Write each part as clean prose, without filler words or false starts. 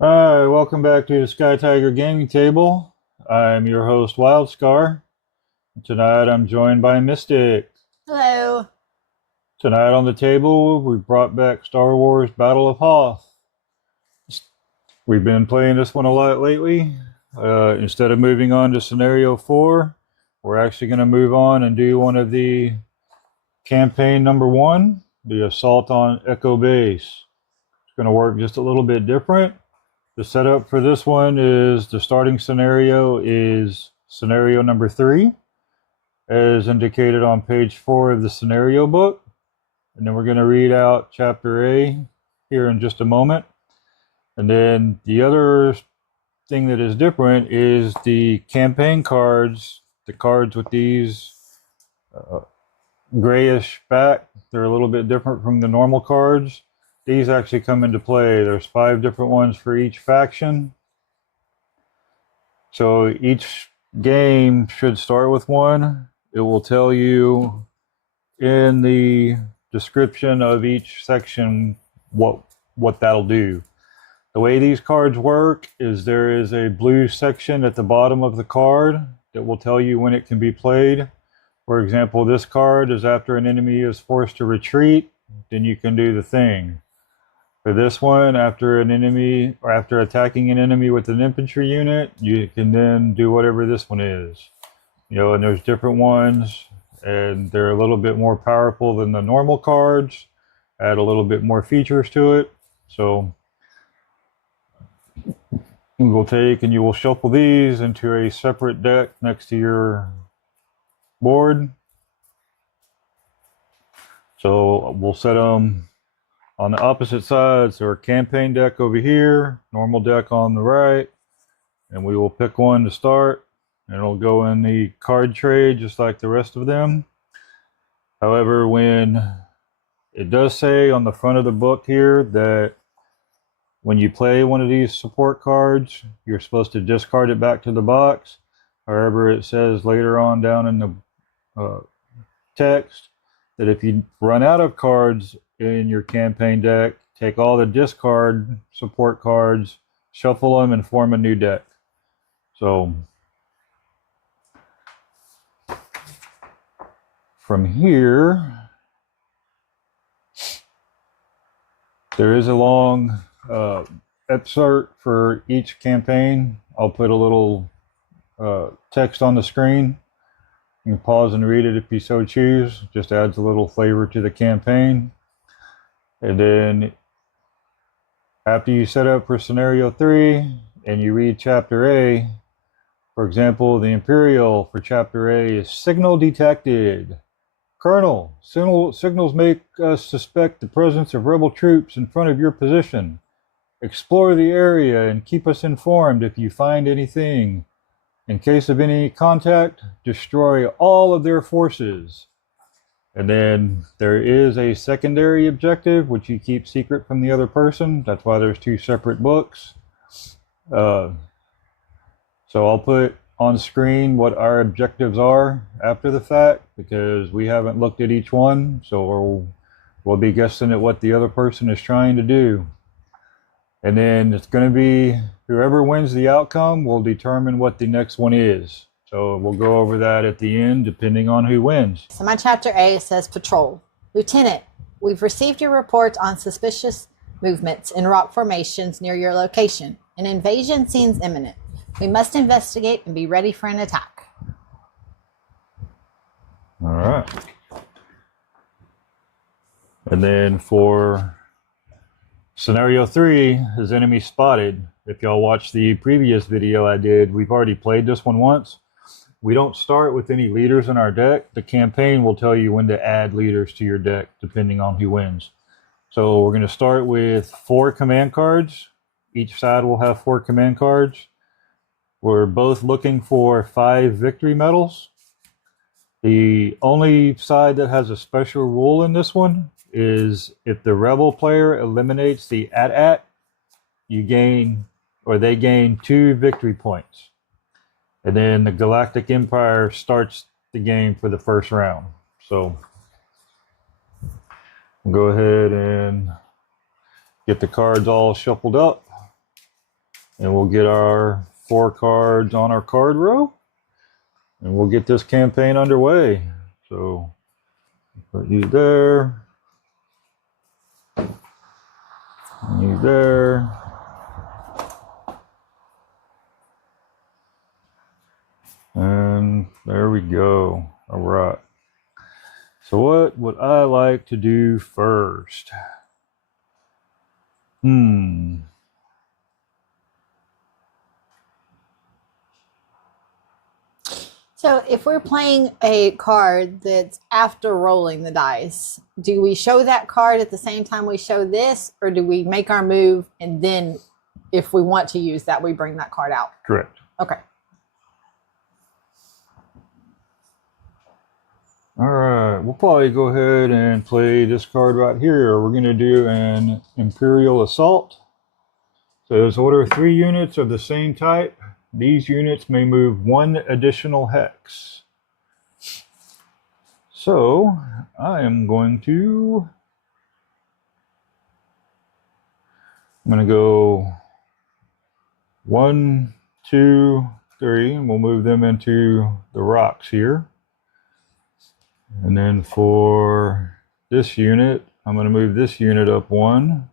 Hi, welcome back to the Skytiger gaming table. I'm your host, Wildscarr. Tonight I'm joined by Mystic. Hello. Tonight on the table, we brought back Star Wars Battle of Hoth. We've been playing this one a lot lately. Instead of moving on to scenario 4, we're actually going to move on and do one of the campaign number 1, the assault on Echo Base. It's going to work just a little bit different. The setup for this one is the starting scenario is scenario number 3, as indicated on page 4 of the scenario book. And then we're going to read out chapter A here in just a moment. And then the other thing that is different is the campaign cards, the cards with these grayish back. They're a little bit different from the normal cards. These actually come into play. There's 5 different ones for each faction. So each game should start with one. It will tell you in the description of each section what that'll do. The way these cards work is there is a blue section at the bottom of the card that will tell you when it can be played. For example, this card is after an enemy is forced to retreat, then you can do the thing. For this one, after an enemy or after attacking an enemy with an infantry unit, you can then do whatever this one is. And there's different ones, and they're a little bit more powerful than the normal cards, add a little bit more features to it. So you will take and you will shuffle these into a separate deck next to your board. So we'll set them on the opposite sides. So our campaign deck over here, normal deck on the right, and we will pick one to start, and it'll go in the card tray just like the rest of them. However, when it does say on the front of the book here that when you play one of these support cards, you're supposed to discard it back to the box. However, it says later on down in the text that if you run out of cards in your campaign deck, take all the discard support cards, shuffle them, and form a new deck. So from here, there is a long excerpt for each campaign. I'll put a little text on the screen. You can pause and read it if you so choose. Just adds a little flavor to the campaign. And then after you set up for scenario 3 and you read chapter A, for example, the Imperial for chapter A is signal detected. Colonel, signals make us suspect the presence of rebel troops in front of your position. Explore the area and keep us informed if you find anything. In case of any contact, destroy all of their forces. And then there is a secondary objective, which you keep secret from the other person. That's why there's 2 separate books. So I'll put on screen what our objectives are after the fact, because we haven't looked at each one. So we'll be guessing at what the other person is trying to do. And then it's going to be whoever wins the outcome will determine what the next one is. So we'll go over that at the end, depending on who wins. So my chapter A says patrol. Lieutenant, we've received your report on suspicious movements in rock formations near your location. An invasion seems imminent. We must investigate and be ready for an attack. All right. And then for scenario 3 is enemy spotted. If y'all watched the previous video I did, we've already played this one once. We don't start with any leaders in our deck. The campaign will tell you when to add leaders to your deck, depending on who wins. So we're going to start with 4 command cards. Each side will have 4 command cards. We're both looking for 5 victory medals. The only side that has a special rule in this one is if the rebel player eliminates the AT-AT, you gain, or they gain 2 victory points. And then the Galactic Empire starts the game for the first round. So we'll go ahead and get the cards all shuffled up. and we'll get our 4 cards on our card row, and we'll get this campaign underway. So put you there, you there, and there we go. All right. So what would I like to do first? So if we're playing a card that's after rolling the dice, do we show that card at the same time we show this, or do we make our move and then if we want to use that, we bring that card out? Correct. Okay. All right, we'll probably go ahead and play this card right here. We're going to do an Imperial Assault. So let's order 3 units of the same type. These units may move 1 additional hex. So I am going to go 1, 2, 3, and we'll move them into the rocks here. And then for this unit, I'm going to move this unit up 1.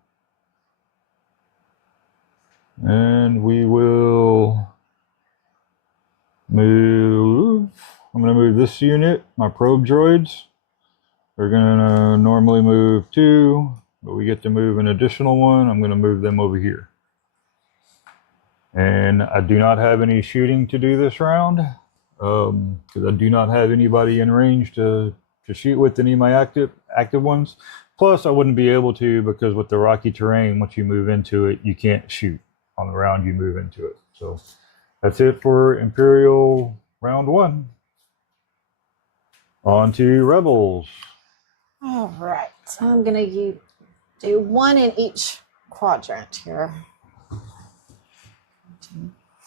And we will move, I'm going to move this unit, my probe droids. They're going to normally move 2, but we get to move an additional 1. I'm going to move them over here. And I do not have any shooting to do this round, because I do not have anybody in range to shoot with any of my active ones. Plus, I wouldn't be able to, because with the rocky terrain, once you move into it, you can't shoot on the round you move into it. So that's it for Imperial round 1. On to Rebels. All right. So I'm going to do 1 in each quadrant here.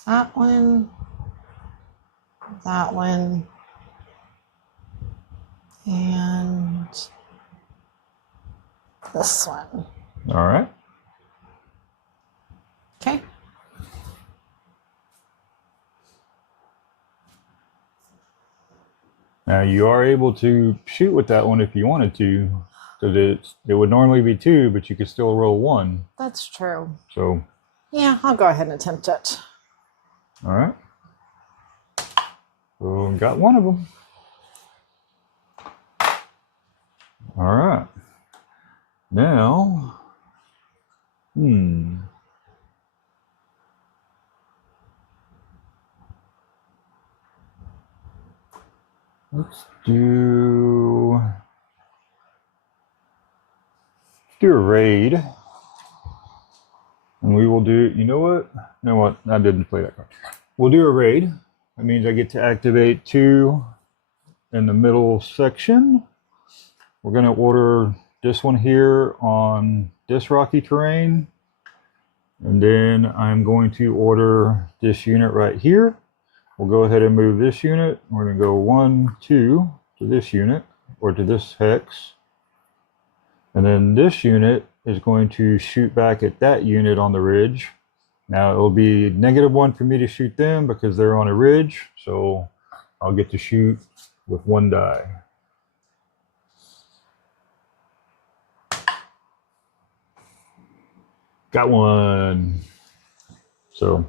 That one, and this one. All right. Okay. Now you are able to shoot with that one if you wanted to, because it would normally be 2, but you could still roll 1. That's true. So yeah, I'll go ahead and attempt it. All right. So got one of them. All right. Now, let's do a raid. And we will do, you know what? I didn't play that card. We'll do a raid. That means I get to activate 2 in the middle section. We're going to order this one here on this rocky terrain. And then I'm going to order this unit right here. We'll go ahead and move this unit. We're going to go 1, 2 to this unit, or to this hex. And then this unit is going to shoot back at that unit on the ridge. Now it'll be -1 for me to shoot them because they're on a ridge. So I'll get to shoot with 1 die. Got 1. So,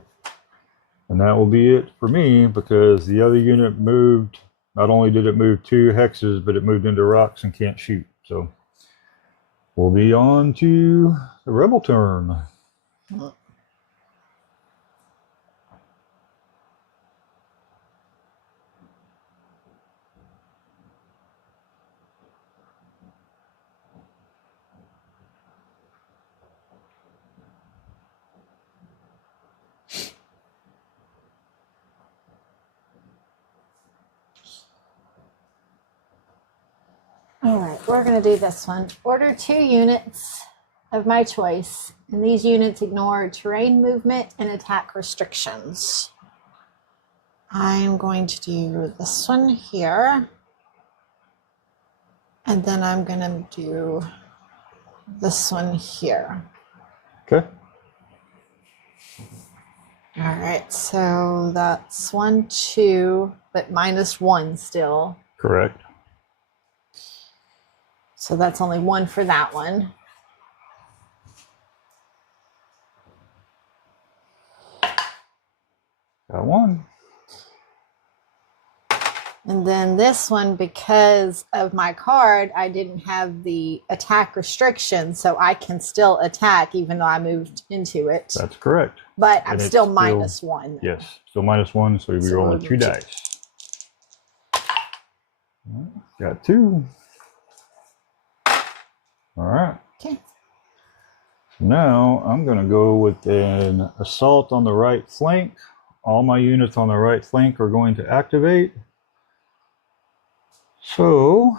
and that will be it for me, because the other unit moved, not only did it move 2 hexes, but it moved into rocks and can't shoot. So we'll be on to the Rebel turn. All right, we're going to do this one. Order 2 units of my choice, and these units ignore terrain movement and attack restrictions. I'm going to do this one here, and then I'm going to do this one here. Okay. All right, so that's 1, 2, but -1 still. Correct. So that's only 1 for that one. Got 1. And then this one, because of my card, I didn't have the attack restriction, so I can still attack even though I moved into it. That's correct. But I'm And it's still -1. Yes, still -1, so you'll be So rolling we'll 2 do dice. Got 2. All right. Okay. Now I'm going to go with an assault on the right flank. All my units on the right flank are going to activate. So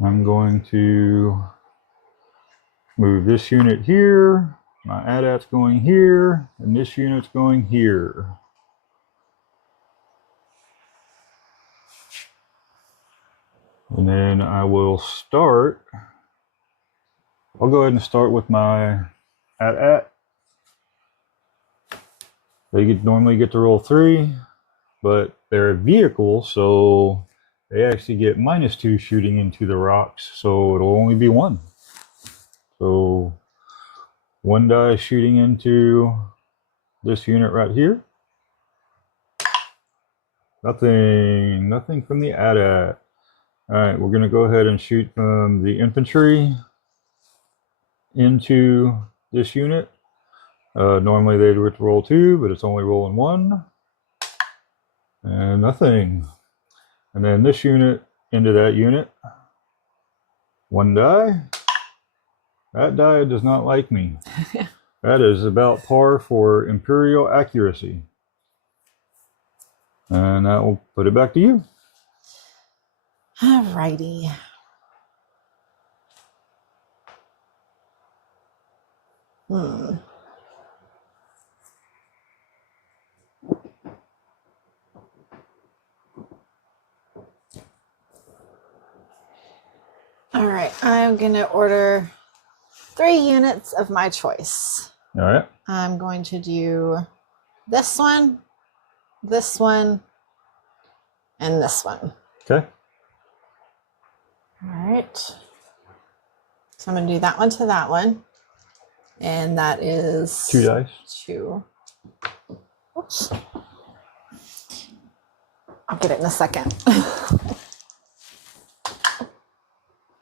I'm going to move this unit here. My AT-AT's going here, and this unit's going here. And then I will start. I'll go ahead and start with my AT-AT. They normally get to roll 3, but they're a vehicle, so they actually get -2 shooting into the rocks, so it'll only be 1. So 1 die shooting into this unit right here. Nothing from the AT-AT. All right, we're going to go ahead and shoot from the infantry into this unit. Normally they would roll 2, but it's only rolling 1. And nothing. And then this unit into that unit. 1 die. That die does not like me. That is about par for Imperial accuracy. And that will put it back to you. Alrighty. All right, I'm going to order 3 units of my choice. All right. I'm going to do this one, and this one. Okay. All right. So I'm going to do that one to that one. And that is 2 dice. 2. Oops. I'll get it in a second.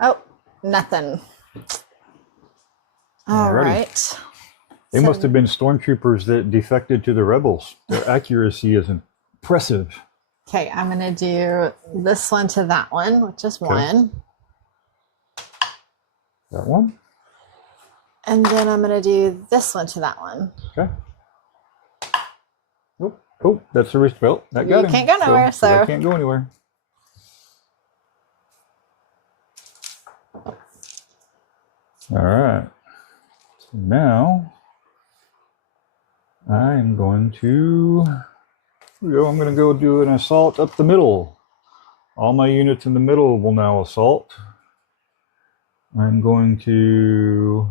Oh, nothing. All Alrighty. right. They must have been stormtroopers that defected to the rebels. Their accuracy is impressive. Okay, I'm going to do this one to that one, which is 1. That one. And then I'm going to do this one to that one. Okay. Oh, that's the wrist belt. That got You him. can't go nowhere, so. I can't go anywhere. All right. So now I'm going to go do an assault up the middle. All my units in the middle will now assault. I'm going to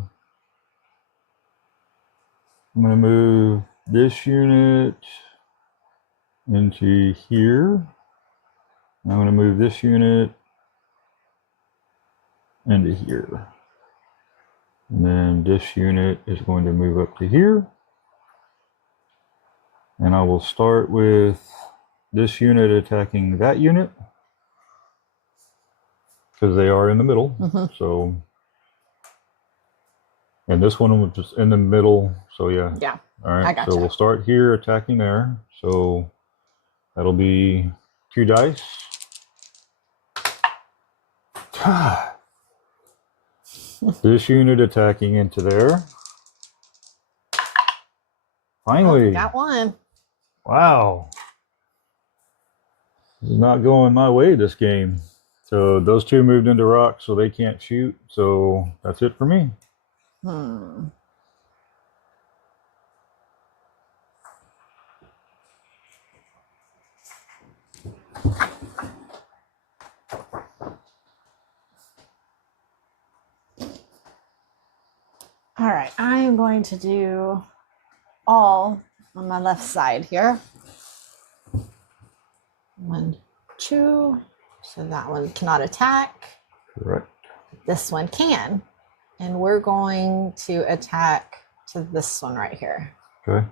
move this unit into here. I'm going to move this unit into here. And then this unit is going to move up to here. And I will start with this unit attacking that unit, because they are in the middle. So, and this one was just in the middle. So yeah. Yeah. All right. I gotcha. So we'll start here attacking there. So that'll be 2 dice. This unit attacking into there. Finally. Oh, got 1. Wow. This is not going my way this game. So those 2 moved into rocks, so they can't shoot. So that's it for me. All right, I am going to do all on my left side here. 1, 2. So that one cannot attack. Correct. This one can. And we're going to attack to this one right here. Okay.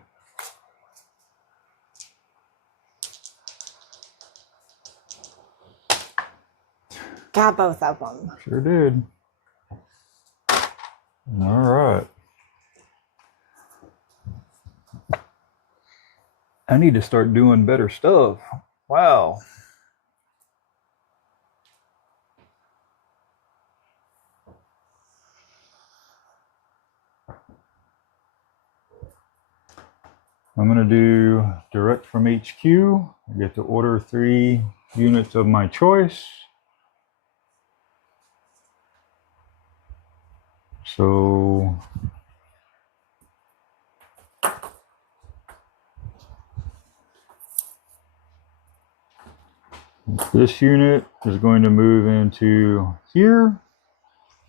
Got both of them. Sure did. All right. I need to start doing better stuff. Wow. I'm going to do direct from HQ. I get to order 3 units of my choice. So this unit is going to move into here.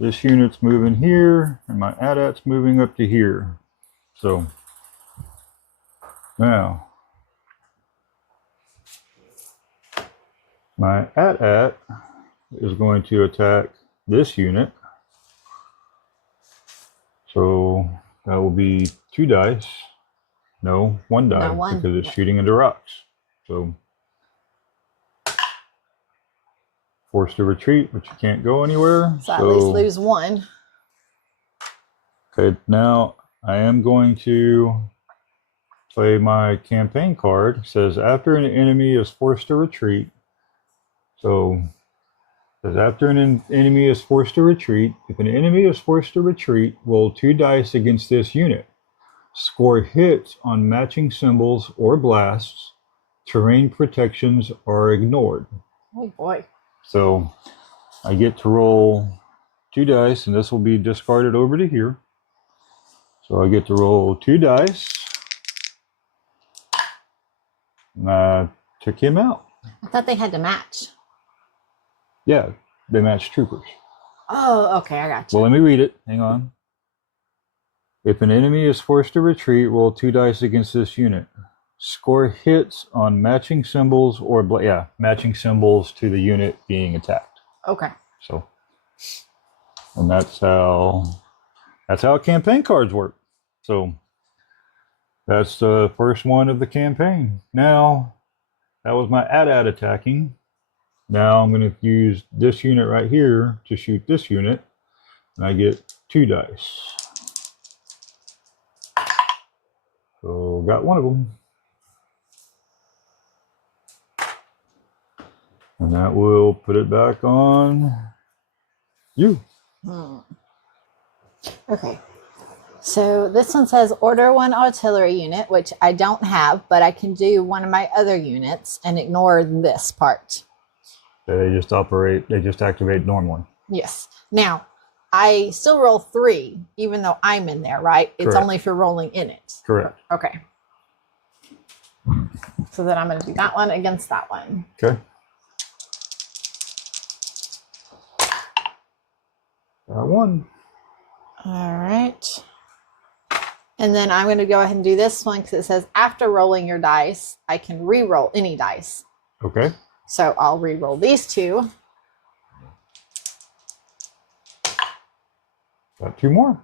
This unit's moving here, and my AT-AT's moving up to here. So now my AT-AT is going to attack this unit. So that will be 2 dice. No, 1 die, No, 1. because it's shooting into rocks. So forced to retreat, but you can't go anywhere. So at least lose 1. Okay, now I am going to play my campaign card. It says after an enemy is forced to retreat. So it says after an enemy is forced to retreat, if an enemy is forced to retreat, roll 2 dice against this unit. Score hits on matching symbols or blasts. Terrain protections are ignored. Oh boy. So I get to roll 2 dice, and this will be discarded over to here. So I get to roll 2 dice. And I took him out. I thought they had to match. Yeah, they match troopers. Oh, okay, I got you. Well, let me read it. Hang on. If an enemy is forced to retreat, roll 2 dice against this unit. Score hits on matching symbols or matching symbols to the unit being attacked. Okay. So, and that's how campaign cards work. So that's the first one of the campaign. Now, that was my AT-AT attacking. Now I'm going to use this unit right here to shoot this unit, and I get 2 dice. So got 1 of them. And that will put it back on you. Okay. So this one says order 1 artillery unit, which I don't have, but I can do one of my other units and ignore this part. They just activate normally. Yes. Now, I still roll 3, even though I'm in there, right? It's Correct. only for rolling in it. Correct. Okay. So then I'm going to do that one against that one. Okay. Got 1. All right. And then I'm going to go ahead and do this one because it says after rolling your dice, I can re-roll any dice. Okay. So I'll re-roll these 2. Got 2 more.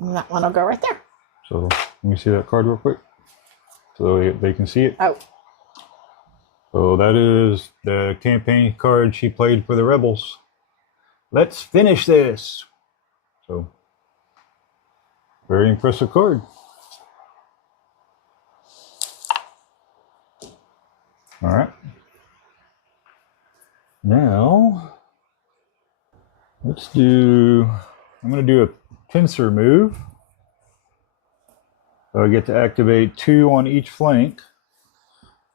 And that one will go right there. So let me see that card real quick so they can see it. Oh. So that is the campaign card she played for the Rebels. Let's finish this. So very impressive card. All right. Now I'm going to do a pincer move. So I get to activate 2 on each flank.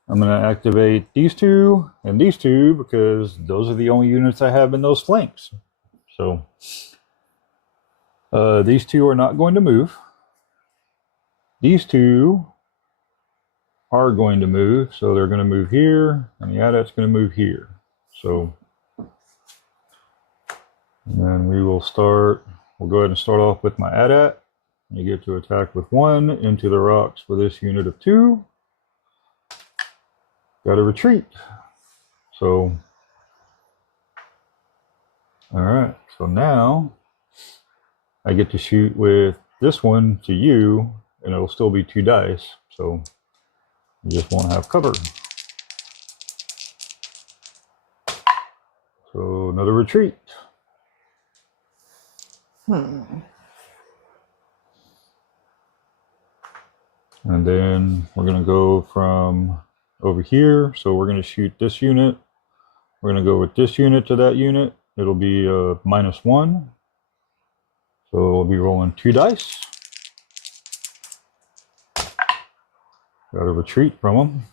I'm going to activate these 2 and these 2 because those are the only units I have in those flanks. So these 2 are not going to move. These 2 are going to move, so they're going to move here, and the AT-AT's going to move here. So and then we will start we'll go ahead and start off with my AT-AT. You get to attack with 1 into the rocks for this unit of 2. Got to retreat. So, alright, so now I get to shoot with this one to you, and it'll still be 2 dice, so you just won't have cover. So another retreat. And then we're going to go from over here. So we're going to shoot this unit. We're going to go with this unit to that unit. It'll be -1. So we'll be rolling 2 dice. Got to retreat from them.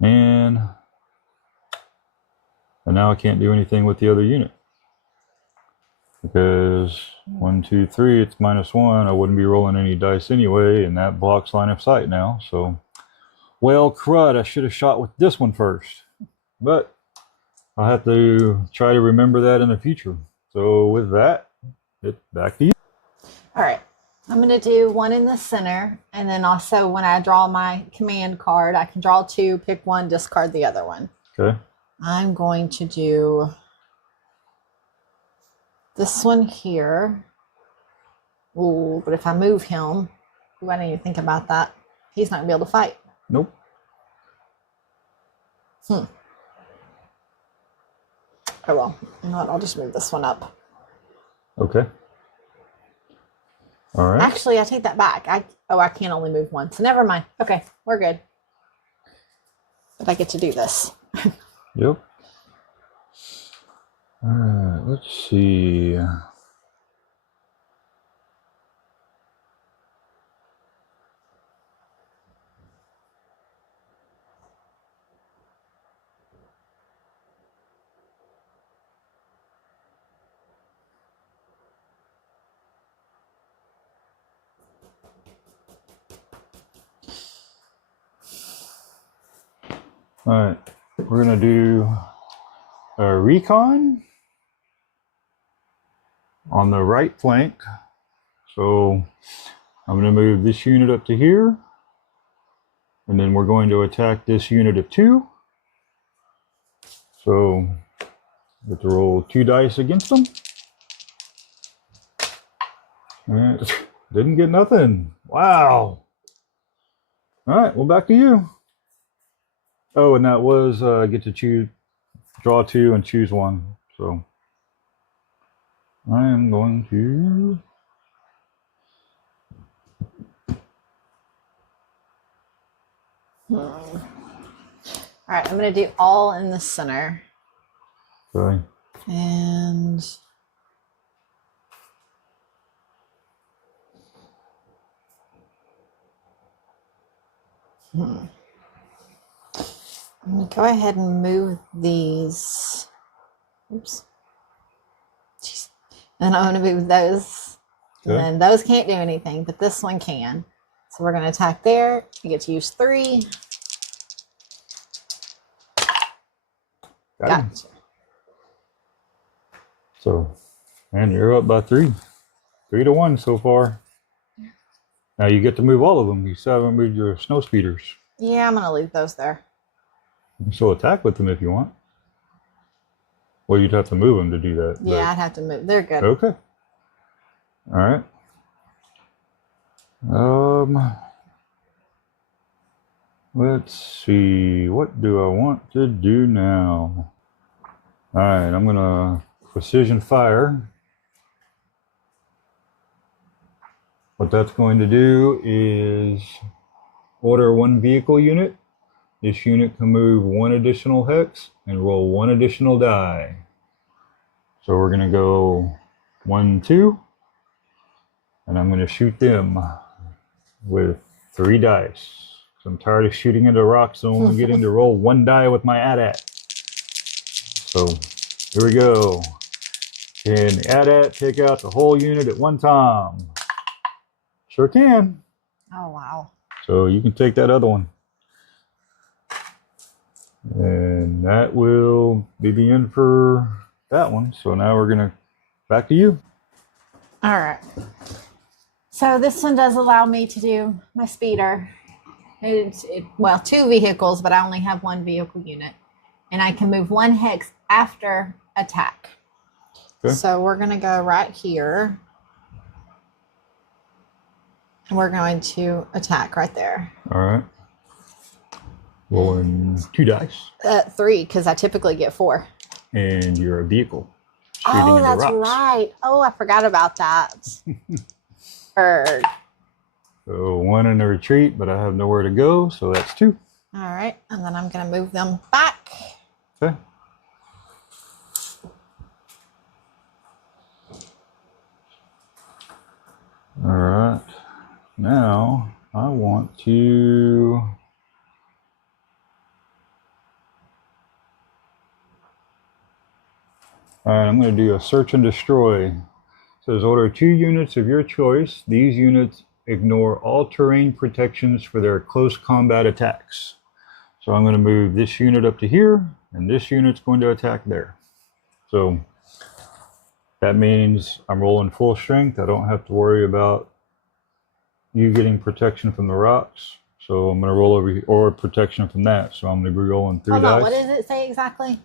And now I can't do anything with the other unit. Because 1, 2, 3, it's -1. I wouldn't be rolling any dice anyway, and that blocks line of sight now. So, well, crud, I should have shot with this one first. But I'll have to try to remember that in the future. So with that, it's back to you. All right. I'm going to do 1 in the center, and then also when I draw my command card, I can draw 2, pick 1, discard the other one. Okay. I'm going to do this one here. Ooh, but if I move him, ooh, I didn't even think about that. He's not going to be able to fight. Nope. Oh well, you know what? I'll just move this one up. Okay. All right. Actually, I take that back. I can only move 1, so never mind. Okay, we're good. But I get to do this. Yep. All right, let's see. All right, we're gonna do a recon on the right flank. So I'm going to move this unit up to here, and then we're going to attack this unit of 2. So we have to roll 2 dice against them. And didn't get nothing. Wow. All right, well, back to you. Oh, and that was get to choose, draw 2 and choose 1. So I am going to All right, I'm going to do all in the center. Okay. And I'm going to go ahead and move these. Oops. Jeez. And I'm going to move those. Okay. And then those can't do anything, but this one can. So we're going to attack there. You get to use 3. Got him. Gotcha. So, and you're up by 3. 3-1 so far. Now you get to move all of them. You still haven't moved your snow speeders. Yeah, I'm going to leave those there. You can still attack with them if you want. Well, you'd have to move them to do that. Yeah, but... I'd have to move. They're good. Okay. All right. Let's see. What do I want to do now? All right, I'm gonna precision fire. What that's going to do is order 1 vehicle unit. This unit can move 1 additional hex and roll 1 additional die. So we're gonna go 1, 2, and I'm gonna shoot them with 3 dice. So I'm tired of shooting into rocks and only getting to roll 1 die with my AT-AT. So here we go. Can the AT-AT take out the whole unit at one time? Sure can. Oh, wow. So you can take that other one. And that will be the end for that one. So now we're going to back to you. All right. So this one does allow me to do my speeder. Well, 2 vehicles, but I only have 1 vehicle unit. And I can move 1 hex after attack. Okay. So we're going to go right here. And we're going to attack right there. All right. Rolling 2 dice. 3, because I typically get 4. And you're a vehicle. Oh, that's right. Oh, I forgot about that. So 1 in the retreat, but I have nowhere to go, so that's 2. All right, and then I'm going to move them back. Okay. All right. Now I want to. All right, I'm going to do a search and destroy. It says order 2 units of your choice. These units ignore all terrain protections for their close combat attacks. So I'm going to move this unit up to here, and this unit's going to attack there. So that means I'm rolling full strength. I don't have to worry about you getting protection from the rocks. So I'm going to roll over here, or protection from that. So I'm going to be rolling 3 dice. Hold on, what does it say exactly?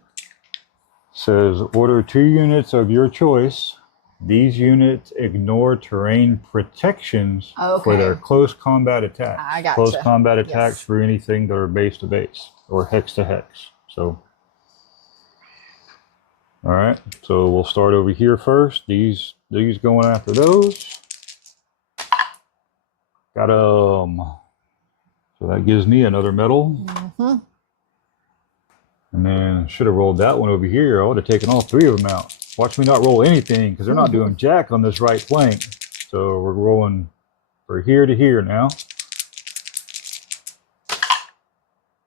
Says order 2 units of your choice. These units ignore terrain protections for their close combat attacks. I gotcha. Close combat attacks Yes. for anything that are base to base or hex to hex. So, all right. So we'll start over here first. These going after those. Got 'em. So that gives me another medal. Mm-hmm. And then should have rolled that one over here. I would have taken all 3 of them out. Watch me not roll anything because they're not doing jack on this right flank. So we're rolling for here to here now.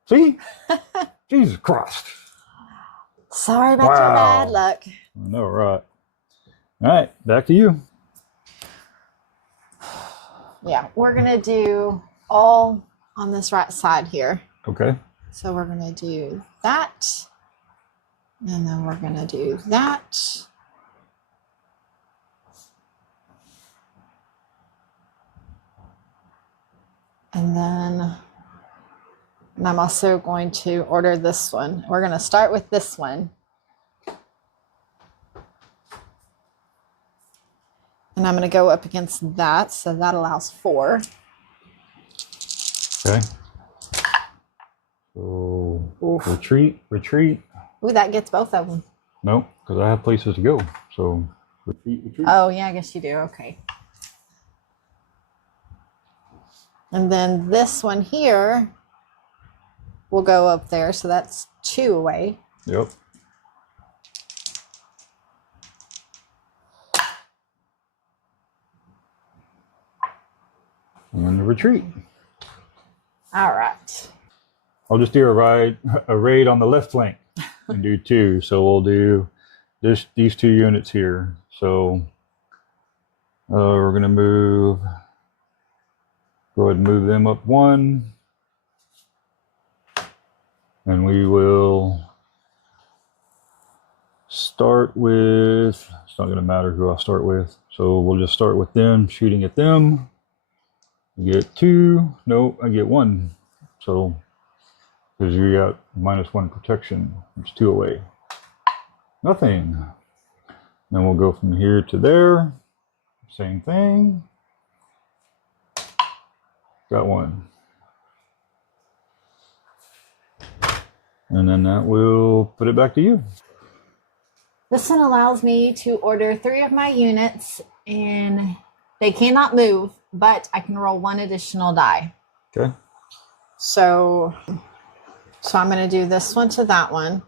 See? Jesus Christ. Sorry about your bad luck. I know, right? All right, back to you. Yeah, we're going to do all on this right side here. Okay. So we're going to do that. And then we're going to do that. And then I'm also going to order this one. We're going to start with this one. And I'm going to go up against that. So that allows 4. Okay. So retreat. Ooh, that gets both of them. Nope, because I have places to go. So retreat. Oh, yeah, I guess you do. Okay. And then this one here will go up there. So that's 2 away. Yep. And then the retreat. All right. I'll just do a raid on the left flank and do 2. So we'll do these 2 units here. So we're going to go ahead and move them up 1. And we will start with, it's not going to matter who I start with. So we'll just start with them, shooting at them. I get 2. Nope, I get 1. So, because you got -1 protection, it's 2 away. Nothing. Then we'll go from here to there. Same thing. Got 1. And then that will put it back to you. This one allows me to order 3 of my units, and they cannot move, but I can roll 1 additional die. Okay. So I'm going to do this one to that one.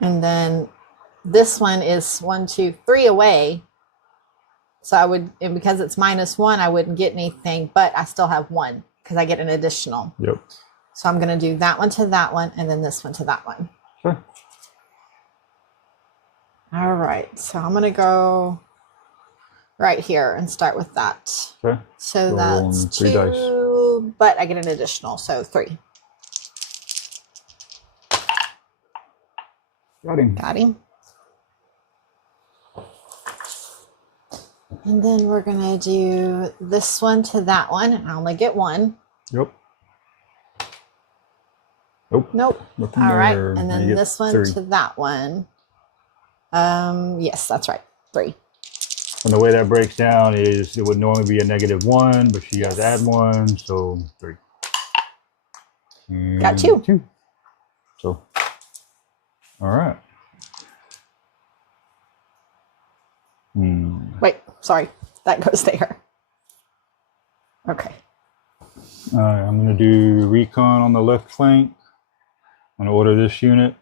And then this one is 1, 2, 3 away. So I would, and because it's -1, I wouldn't get anything, but I still have 1 because I get an additional. Yep. So I'm going to do that one to that one, and then this one to that one. Sure. All right. So I'm going to go right here and start with that. Okay. So that's 3 dice. 2, but I get an additional, so 3. Got him. Got him. And then we're going to do this one to that one. And I only get one. Yep. Nope. Nope. Nothing All right. there. And Now then you get this one 3. to that one. Yes, that's right. 3. And the way that breaks down is it would normally be a -1, but you guys Yes. add 1, so 3. And Got 2. 2. So, all right. Wait, sorry. That goes there. Okay. All right, I'm going to do recon on the left flank. I'm going to order this unit.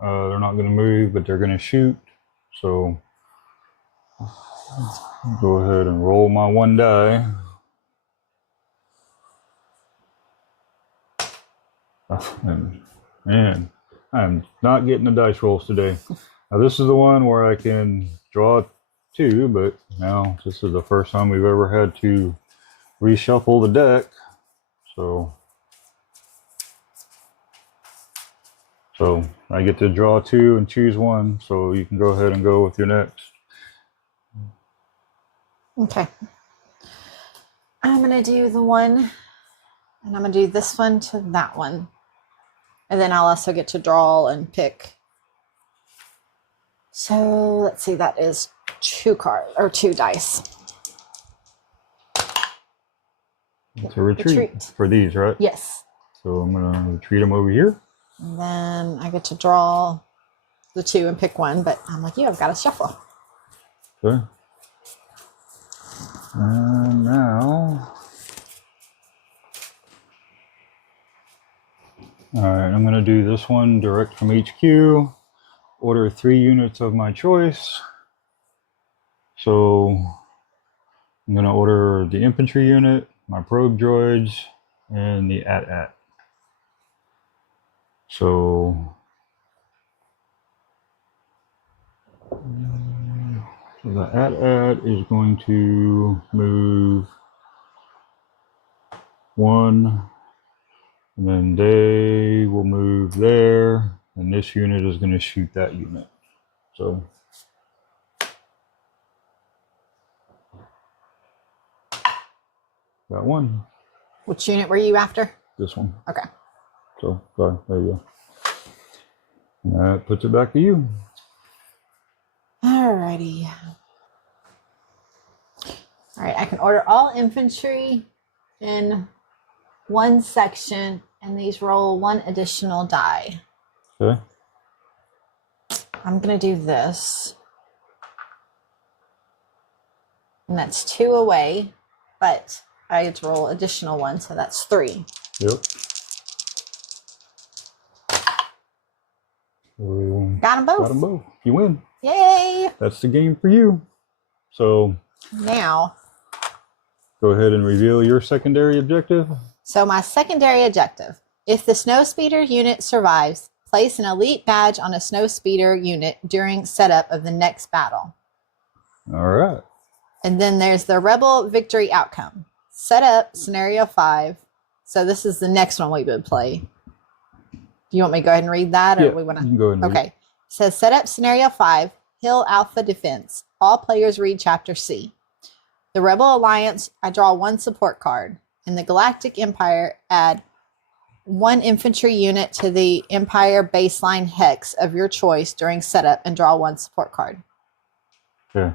They're not going to move, but they're going to shoot. So go ahead and roll my 1 die. Man, I'm not getting the dice rolls today. Now this is the one where I can draw 2, but now this is the first time we've ever had to reshuffle the deck. So I get to draw 2 and choose 1. So you can go ahead and go with your next. Okay. I'm going to do the one, and I'm going to do this one to that one. And then I'll also get to draw and pick. So let's see, that is 2 cards or 2 dice. It's a retreat for these, right? Yes. So I'm going to retreat them over here. And then I get to draw the 2 and pick 1, but I'm like, I've got to shuffle. Okay. And now, all right, I'm going to do this one direct from HQ. Order 3 units of my choice. So I'm going to order the infantry unit, my probe droids, and the AT-AT. So the AT-AT is going to move 1, and then they will move there, and this unit is going to shoot that unit. So got 1. Which unit were you after? This one. Okay. So sorry, there you go. And that puts it back to you. Alrighty. All right, I can order all infantry in 1 section, and these roll 1 additional die. Okay. I'm going to do this. And that's 2 away, but I get to roll additional 1, so that's 3. Yep. Got them both. Got them both. You win. Yay! That's the game for you. So Now, go ahead and reveal your secondary objective. so my secondary objective, if the snowspeeder unit survives, place an elite badge on a snowspeeder unit during setup of the next battle. All right. And then there's the rebel victory outcome. Set up scenario 5. So this is the next one we would play. Do you want me to go ahead and read that, or Yeah, we want to? you can go ahead and read Okay. It says set up scenario 5. Hill Alpha Defense. All players read Chapter C. The Rebel Alliance, I draw 1 support card. In the Galactic Empire, add 1 infantry unit to the Empire baseline hex of your choice during setup and draw 1 support card. Okay.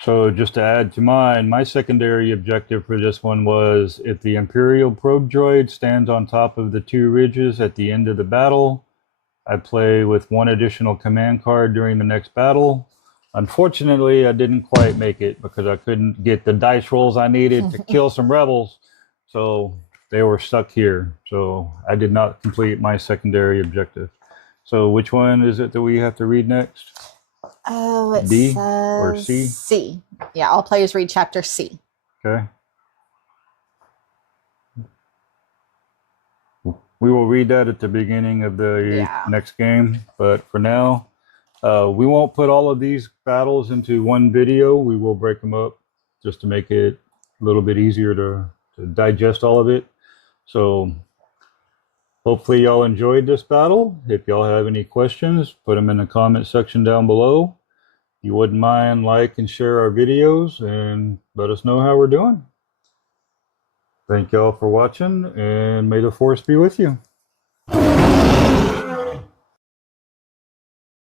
So just to add to mine, my secondary objective for this one was if the Imperial probe droid stands on top of the 2 ridges at the end of the battle, I play with 1 additional command card during the next battle. Unfortunately, I didn't quite make it because I couldn't get the dice rolls I needed to kill some rebels. So they were stuck here. So I did not complete my secondary objective. So which one is it that we have to read next? Oh, it D says or C? C. Yeah, all players read Chapter C. Okay. We will read that at the beginning of the next game, but for now, we won't put all of these battles into one video. We will break them up just to make it a little bit easier to digest all of it. So hopefully y'all enjoyed this battle. If y'all have any questions, put them in the comment section down below. you wouldn't mind like and share our videos and let us know how we're doing. Thank y'all for watching, and may the force be with you.